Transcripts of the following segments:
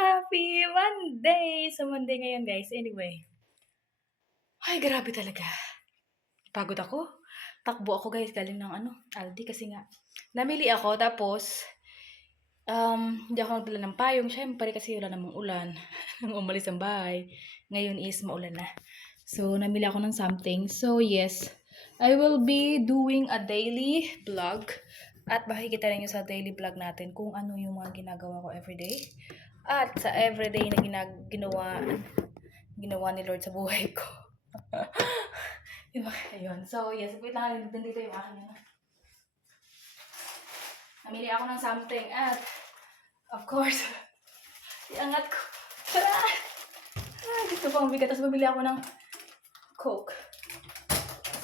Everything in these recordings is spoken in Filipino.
Happy Monday! So, Monday ngayon guys. Anyway. Ay, grabe talaga. Pagod ako. Takbo ako guys. Galing ng Aldi kasi nga. Namili ako tapos, hindi ako nagdala ng payong. Syempre kasi wala namang ulan. Nung umalis ang bahay. Ngayon is maulan na. So, namili ako ng something. So, yes. I will be doing a daily vlog. At makikita ninyo sa daily vlog natin kung ano yung mga ginagawa ko everyday. At sa everyday na ginawa ni Lord sa buhay ko. Diba? Ayun. So, yes. Wait lang. Nandito yung akin. Namili ako ng something. At, of course, iangat ko. Tara! Dito pa ang bigat. Tapos bumili ako ng Coke.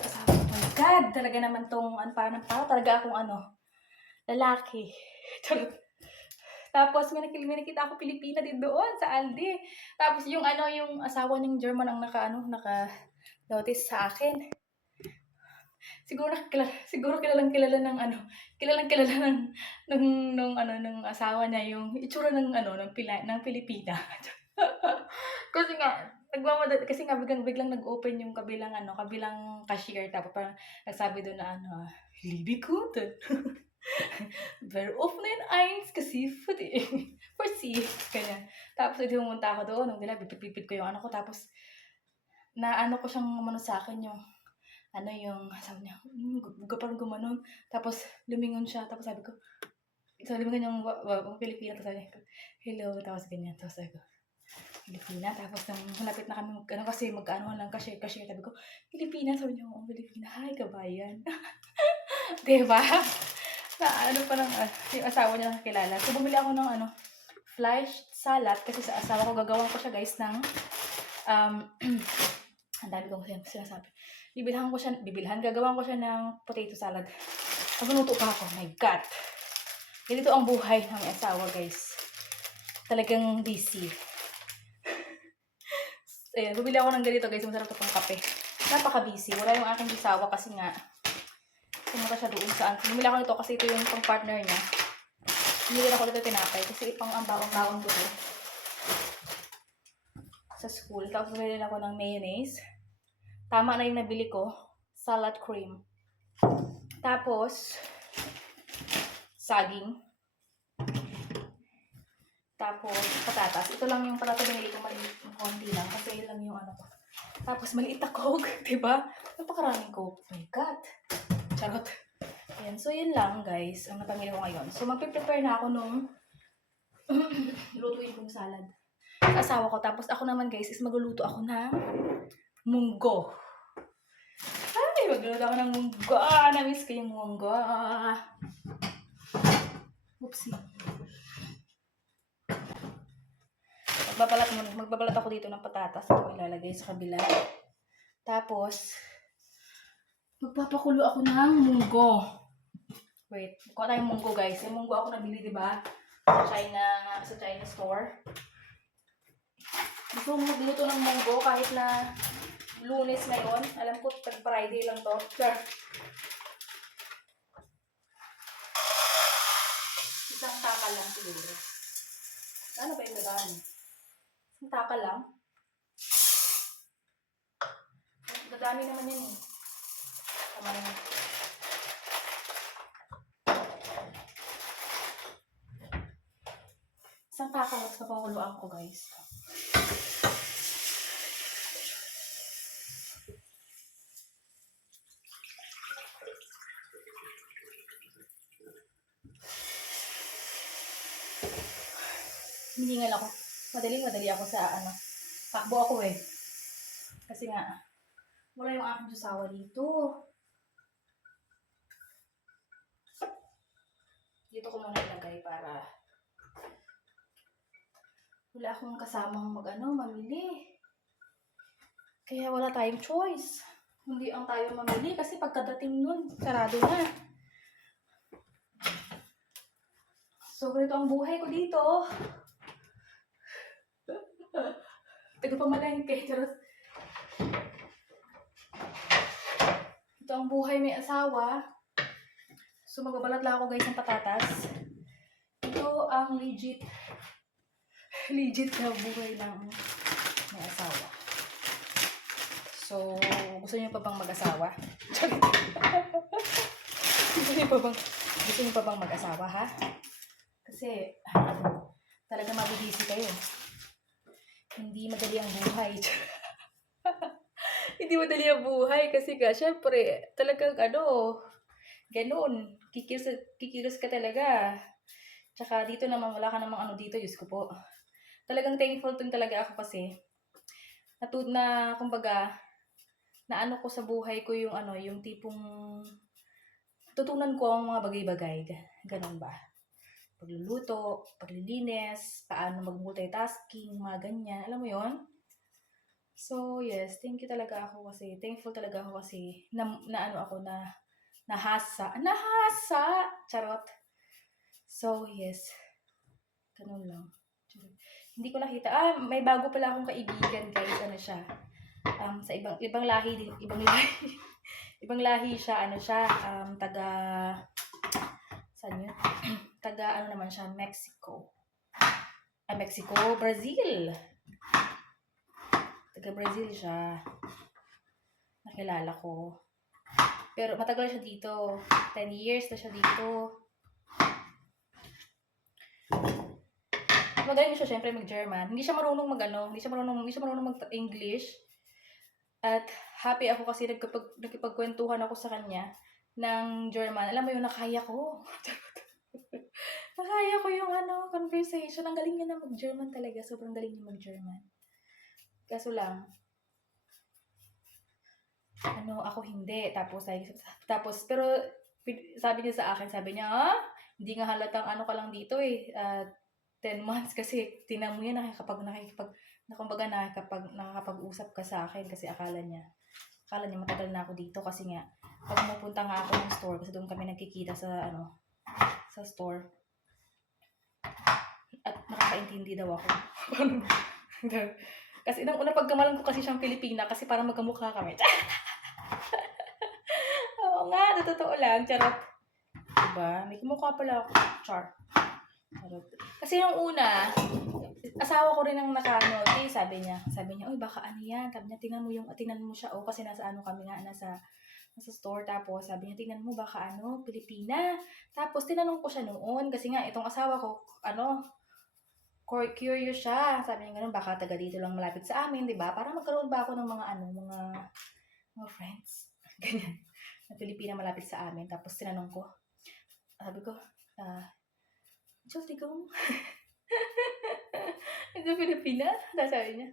Sabi ko, oh my God! Talaga naman tong, para talaga akong lalaki. Tapos may nakita ako Pilipina din doon sa Aldi. Tapos yung yung asawa niyang German ang naka-notice sa akin. Siguro kilalang kilala ng asawa niya yung itsura ng ng Pilipina. kasi nga biglang nag-open yung kabilang cashier, tapos parang nagsabi doon na liebe Guten. Very often eins kasi for si kanya. Tapos ito pumunta ako doon, nung bipit ko yung ko, tapos ko siyang sa akin yung sabi niya, parang gumanon. Tapos lumingon siya, tapos sabi ko, lumingon yung Pilipina, tapos sabi niya, hello, tapos ganyan, tapos sabi ko, Pilipina, tapos nang malapit na kami kasi lang cashier, sabi ko, Pilipina, sabi niya, Pilipina, hi kabayan. Diba? Na pa ng yung asawa niya nakilala. So bumili ako ng flash salad kasi sa asawa ko gagawin ko siya guys ng ang dami kong sinasabi. Gagawin ko siya ng potato salad. Magluto pa ako. My God. Ganito ang buhay ng may asawa guys. Talagang busy. Ayan, bumili ako ng ganito guys. Masarap itong kape. Napaka-busy. Wala yung aking asawa kasi nga pumunta siya doon saan. Bumili ako nito kasi ito yung pang partner niya. Bumili ako nito tinapay kasi pang ang bawang ko sa school. Tapos bumili ako ng mayonnaise. Tama na yung nabili ko. Salad cream. Tapos saging. Tapos patatas. Ito lang yung patatas binili ko, maliit yung konti lang kasi yun lang yung ko. Tapos maliit na Coke, diba? Napakaraming Coke. Oh my God. Charot. Ayan. So, yun lang, guys, ang napamili ko ngayon. So, magpe-prepare na ako nung lutuin kong salad sa asawa ko. Tapos, ako naman, guys, is magluluto ako ng munggo. Ay, magluluto ako ng munggo. Na-miss ko yung munggo. Oopsie. Magbabalat ako dito ng patatas. Ito ilalagay sa kabila. Tapos, magpapakulo ako ng munggo. Wait, kuha tayong munggo guys. Yung munggo ako nabili, diba? Sa China store. Gusto mo magluto ng munggo kahit na Lunes na yun. Alam ko, pag Friday lang to. Sure. Isang taka lang siguro. Ano ba yung dadaan? Isang taka lang. Dadami naman yan eh. Tama naman. Isang kakalas na pakuluan ko guys. Hiningal ako. Madali ako sa takbo ako eh. Kasi nga, wala yung aking asawa dito. Dito ko muna ilagay para wala akong kasamang mamili. Kaya wala tayong choice. Hindi ang tayo mamili kasi pagkadating nun, sarado na. So, ganito ang buhay ko dito. Tagapamalengke. Ito ang buhay may asawa. So, magbabalat lang ako guys ng patatas. Ito ang legit Legit na buhay ng may asawa. So, gusto niyo pa bang mag-asawa? gusto niyo pa bang mag-asawa, ha? Kasi, talaga mabibisi kayo. Hindi madali ang buhay. Hindi madali ang buhay kasi syempre, talagang ganun. Kikilos ka talaga. Tsaka dito naman, wala ka namang dito, Diyos ko po. Talagang thankful din talaga ako kasi, kumbaga, na ko sa buhay ko yung yung tipong, tutunan ko ang mga bagay-bagay. Ganun ba? Pagluluto, paglilinis, paano mag-multitasking, mga ganyan. Alam mo yon? So, yes, thank you talaga ako kasi, thankful talaga ako kasi, nahasa, charot. So, yes, ganun lang. Charot. Hindi ko nakita, may bago pala akong kaibigan guys, siya, sa ibang lahi din, ibang lahi siya, taga, saan yun? Taga, naman siya, Mexico, Brazil. Taga Brazil siya. Nakilala ko. Pero matagal siya dito. 10 years na siya dito. Magaling siya syempre mag-German. Hindi siya marunong hindi siya marunong mag-English. At happy ako kasi nagkipagkwentuhan ako sa kanya ng German. Alam mo yun, nakaya ko. Nakaya ko yung conversation. Ang galing niya na mag-German talaga. Sobrang galing niya mag-German. Kaso lang, ako hindi. Tapos, pero, sabi niya sa akin, hindi nga halatang ka lang dito 10 months kasi tinan mo yan, nakakapag-usap ka sa akin kasi akala niya matagal na ako dito kasi nga, pag pupunta nga ako ng store, kasi doon kami nagkikita sa store, at nakakaintindi daw ako. Kasi nang una pagkamalan ko kasi siyang Pilipina kasi parang magkamukha kami. Oo nga, totoo lang, charot. Diba? May kumukha pala ako. Charot. Kasi yung una, asawa ko rin ang naka-notice, sabi niya, uy, baka yan? Sabi niya, tingnan mo siya, kasi nasa kami nga, nasa store, tapos sabi niya, tingnan mo, baka Pilipina. Tapos tinanong ko siya noon, kasi nga, itong asawa ko, curious siya. Sabi niya, baka taga dito lang malapit sa amin, di ba? Para magkaroon ba ako ng mga friends. Ganyan. Na Pilipina malapit sa amin. Tapos tinanong ko, sabi ko, Diyos, ikaw? Ito Pilipina? Sabi niya.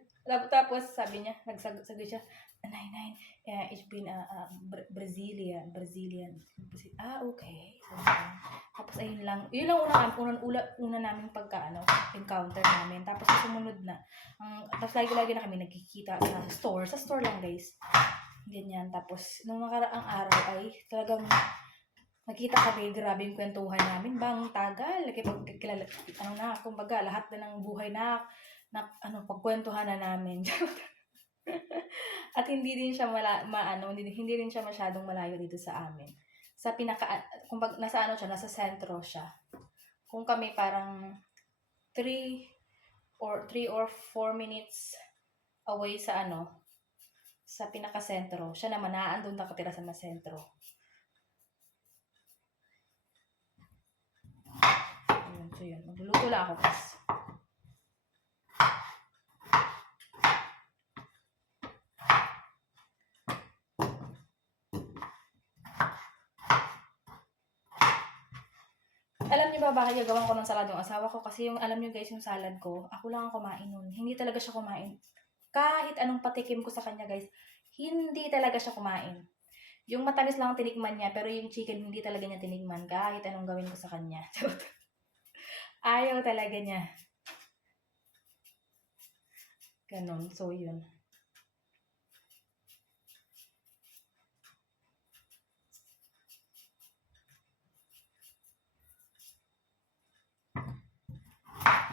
Tapos sabi niya, nagsagot siya, Nine, it's been Brazilian. Okay. Tapos ayun lang. Yun lang una namin encounter namin. Tapos sumunod na. Tapos lagi na kami nagkikita sa store lang guys. Ganyan. Tapos nung nakaraang araw ay talagang nakita kami, grabe yung kwentuhan namin. Bang tagal, nakipagkilala, kumbaga, lahat na ng buhay na pagkwentuhan na namin. At hindi rin siya hindi rin siya masyadong malayo dito sa amin. Sa kumbaga, nasa sentro siya. Kung kami parang 3 or 4 minutes away sa sa pinaka-sentro. Siya naman, naandun nakatira sa sentro. So yun, magluluto lang ako guys. Alam niyo ba bakit gagawin ko ng salad yung asawa ko? Kasi alam niyo guys, yung salad ko, ako lang ang kumain nun. Hindi talaga siya kumain. Kahit anong patikim ko sa kanya guys, hindi talaga siya kumain. Yung matamis lang ang tinikman niya, pero yung chicken hindi talaga niya tinikman kahit anong gawin ko sa kanya. Ayaw talaga niya. Ganon, so yun.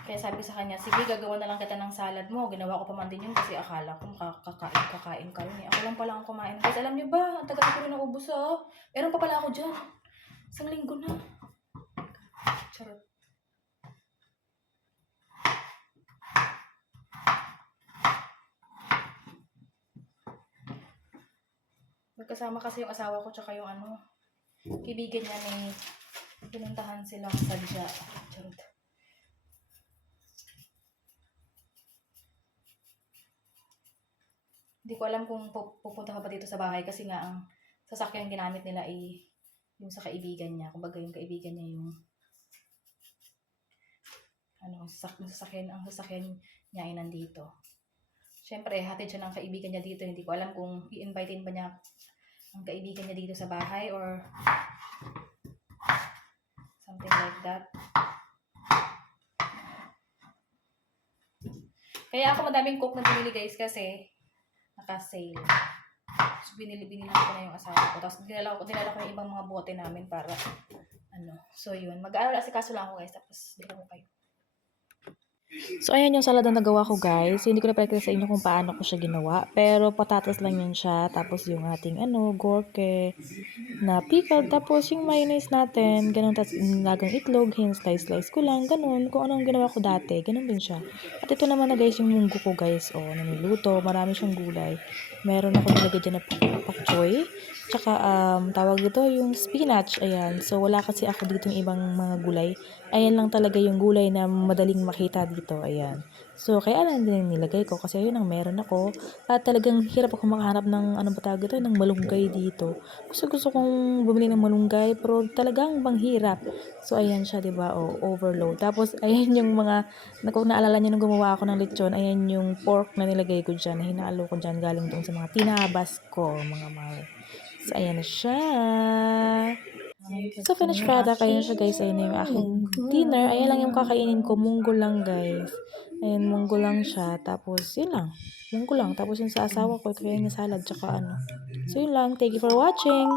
Kaya sabi sa kanya, sige, gagawa na lang kita ng salad mo. Ginawa ko pa man din yun kasi akala ko kakain ka yun. Ako lang pala ang kumain. Kasi alam niyo ba, ang tagal ko rin naubos Meron pa pala ako dyan. 1 linggo na. Charot. Kasama kasi yung asawa ko tsaka yung ano, kaibigan niya ni pinuntahan silang sadya. Charot. Hindi ko alam kung pupunta ka pa dito sa bahay kasi nga ang sasakyan ginamit nila ay yung sa kaibigan niya. Kumbaga yung kaibigan niya yung ano, ang sasakyan niya ay nandito. Siyempre, hatid siya ng kaibigan niya dito. Hindi ko alam kung i-invitein ba niya ang kaibigan niya dito sa bahay or something like that. Kaya ako madaming coke na binili guys kasi naka-sale. So binili ko na yung asawa ko. Tapos dinala ko yung ibang mga bote namin para ano. So yun, mag-aaral asikaso lang ako guys. Tapos bigyan ko kayo. So, ayan yung salad na nagawa ko, guys. Hindi ko na pwede sa inyo kung paano ko siya ginawa. Pero, patatas lang yun siya. Tapos, yung ating, gorke na pickle. Tapos, yung mayonnaise natin. Ganun. Tapos, nilagang itlog. Slice ko lang. Ganun. Kung anong ginawa ko dati. Ganun din siya. At ito naman na, guys, yung munggo ko, guys. O, naniluto. Marami siyang gulay. Meron ako nilagay dyan na pak choy. Tsaka, tawag ito, yung spinach. Ayan. So, wala kasi ako dito yung ibang mga gulay. Ayan lang talaga yung gulay na madaling makita dito. Ayan. So, kaya lang din nilagay ko kasi ayun ang meron ako. At talagang hirap ako makahanap ng, ano ba tawag ito, ng malunggay dito. Gusto kong bumili ng malunggay pero talagang bang hirap. So, ayan siya, diba? O, overload. Tapos, ayan yung mga, kung naalala nyo nung gumawa ako ng lechon, ayan yung pork na nilagay ko dyan, na hinalo ko dyan, galing doon sa mga tinabas ko, mga mahal. So, ayan na siya. So, finished product. Ayan siya, guys. Ayan na yung aking dinner. Ayan lang yung kakainin ko. Munggo lang, guys. Ayan, munggo lang siya. Tapos, yun lang. Munggo lang. Tapos, yung sa asawa ko, kaya niya salad. Tsaka ano. So, yun lang. Thank you for watching.